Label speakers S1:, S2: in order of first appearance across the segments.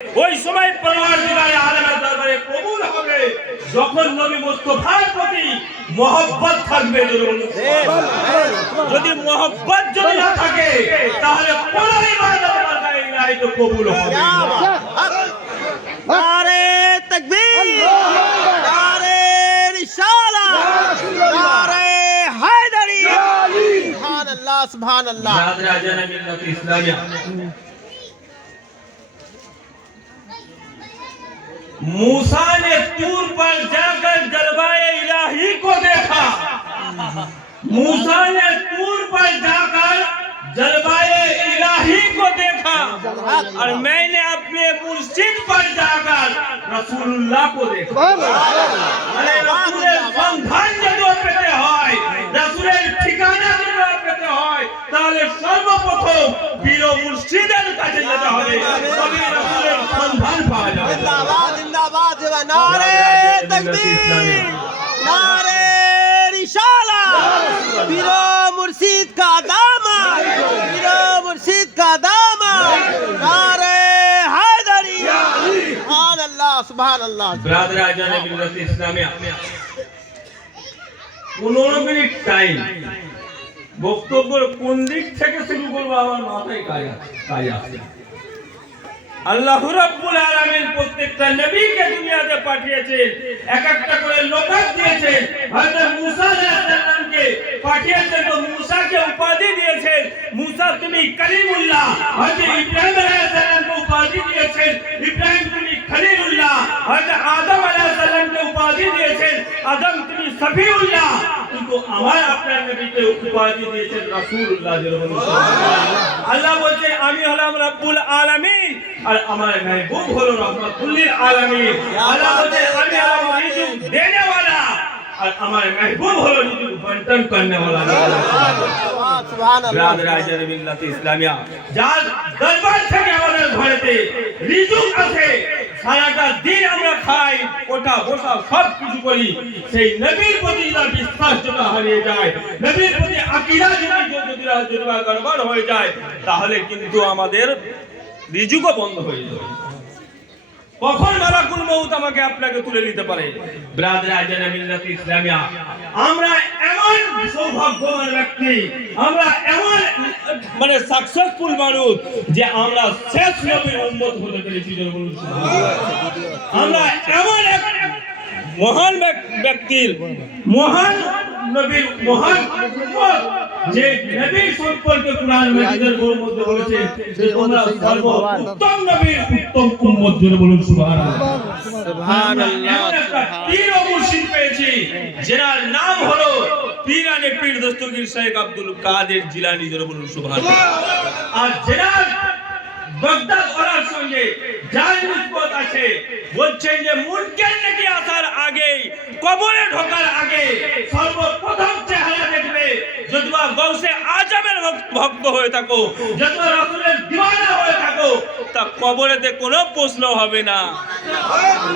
S1: ওই সময় প্রমাণ দিবারে আলমের দরবারে কবুল হবে যখন নবী মুস্তফার প্রতি মহব্বত থাকবে যদি মহব্বত যদি না থাকে তাহলে কবুল হবে سبحان اللہ मूसा ने तूर पर जाकर जलवाए इलाही को देखा मूसा ने तूर पर जाकर जलवाए इलाही को देखा और मैंने अपने मुर्शिद पर जाकर रसूलुल्लाह को देखा মানে রাসূলের সন্ধান যদি পেতে হয় রাসূলের ঠিকানা যদি পেতে হয় তাহলে সর্বপ্রথম বীর মুর্শিদের কাছে যেতে হবে তবে
S2: لطیف
S1: لانی نعرے رسالہ۔ کا داما پیرو مرشید کا داما نعرے حیدری۔ سبحان اللہ سبحان اللہ۔ برادر جانب ملت اسلامیہ۔ আল্লাহ রাব্বুল আলামিন প্রত্যেকটা নবীকে দুনিয়াতে পাঠিয়েছেন। এক একটা করে লোকাত দিয়েছেন। হযরত মুসা আলাইহিস সালামকে পাঠিয়েছেন তো মুসাকে উপাধি দিয়েছেন। মুসা, তুমি কলিমুল্লাহ। হযরত ইব্রাহিম আলাইহিস সালামকে উপাধি দিয়েছেন। ইব্রাহিম, তুমি খলিলুল্লাহ। হযরত আদম আলাইহিস সালামকে উপাধি দিয়েছেন। আদম, তুমি সফিউল্লাহ। কিন্তু আমার আপনার নবীকে উপাধি দিয়েছেন রাসূলুল্লাহ আল্লাহ বলছে আমি হলাম রাব্বুল আলামিন আর আমার মেহবুব হলো রহমাতুল্লিল আলামিন আল্লাহ বলছে আমি হলাম রিজুক দেনে वाला আর আমার মেহবুব হলো রিজুক বন্টন করনে वाला
S2: सुभान अल्लाह
S1: ব্রাদার আইজার মিল্লাত ইসলামিয়া যার দরবার থেকে আমাদের ঘরেতে রিজুক আছে সারাটা দিন আমরা খাই, ওটা বসা সব কিছু করি। সেই নবীর প্রতি যার বিশ্বাস যেটা হারিয়ে যায়, নবীর প্রতি আকিরা যদি গড়বড় হয়ে যায়, তাহলে কিন্তু আমাদের রিজুকও বন্ধ হয়ে যাবে কখন মালাকুল মউত আমাকে আপনাকে তুলে নিতে পারে ব্রাদার আজানা মিল্লাত ইসলামিয়া আমরা এমন সৌভাগ্যবান ব্যক্তি আমরা এমন মানে সাকসেসফুল মানুষ যে আমরা শেষ নবীর উম্মত হতে পেরেছি। আমরা এমন এক মহান ব্যক- ব্যক্তির মহান নবীর মহান উম্মত যে সম্পর্কে কোরআন মাজিদের মধ্যে বলেছে যে তোমরা সর্ব উত্তম নবীর উত্তম উম্মত বলুন সুবহানাল্লাহ।
S2: সুবহানাল্লাহ
S1: পীর মুর্শিদ পেয়েছি যার নাম হলো পীরানে পীর দস্তগীর শেখ আব্দুল কাদের বলুন সুবহানাল্লাহ। আর যার বাগদাদ সঙ্গে আছে বলছেন যে মুনকার নাকি আসার আগে কবরে ঢোকার আগে সর্বপ্রথম চেহারা দেখে যদিবা গৌসে আজমের ভক্ত- হয়ে থাকো। যদিবা রাসূলের দিওয়ানা হয়ে থাকো। তা কবরেতে কোনো প্রশ্ন হবে না।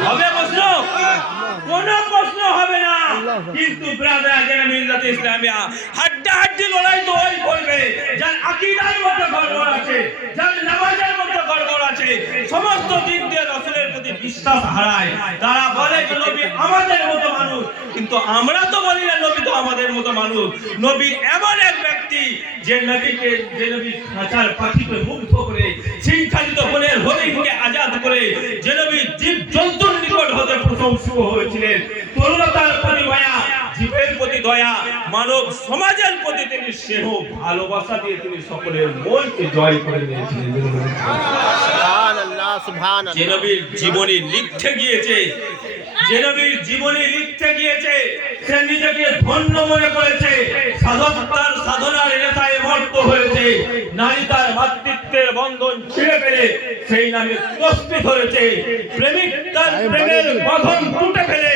S1: হবে প্রশ্ন? কোন প্রশ্ন হবে না। কিন্তু ব্রাদার আজেনা মিল্লাত ইসলামিয়া হাড্ডা হাড্ডি লড়াই তো ওই করবে, যার আকীদার মধ্যে গড়বড় আছে, যার নামাজের মধ্যে গড়বড় আছে। সমস্ত দিক দিয়ে রাসূলের প্রতি বিশ্বাস হারায়। তারা বলে যে নবী আমাদের মতো মানুষ, কিন্তু আমরা তো বলি না নবী তো আমাদের মতো মানুষ। নবী এমন এক ব্যক্তি যে নবীকে যে নবী খাঁচার পাখিকে মুগ্ধ করে শৃঙ্খলিত হলে হরিণকে আজাদ করে যে নবী জীব জন্তুর নিকট হতে প্রথম শুরু হয়েছিলেন। তরুণতার প্রতি মায়া জীবের প্রতি দয়া মানব সমাজের প্রতি তিনি স্নেহ ভালোবাসা দিয়ে তিনি সকলের মনকে জয় করে নিয়েছিলেন। যে নবীর জীবনী লিখতে গিয়েছে যে নবীর জীবনী লিখতে গিয়েছে সে নিজেকে ধন্য মনে করেছে। সাধক তার সাধনার নেতায় মর্ত হয়েছে। নারী তার মাতৃত্বের বন্ধন ছিঁড়ে ফেলে সেই নামে তসবি ধরেছে প্রেমিক তার প্রেমের বাঁধন টুটে ফেলে।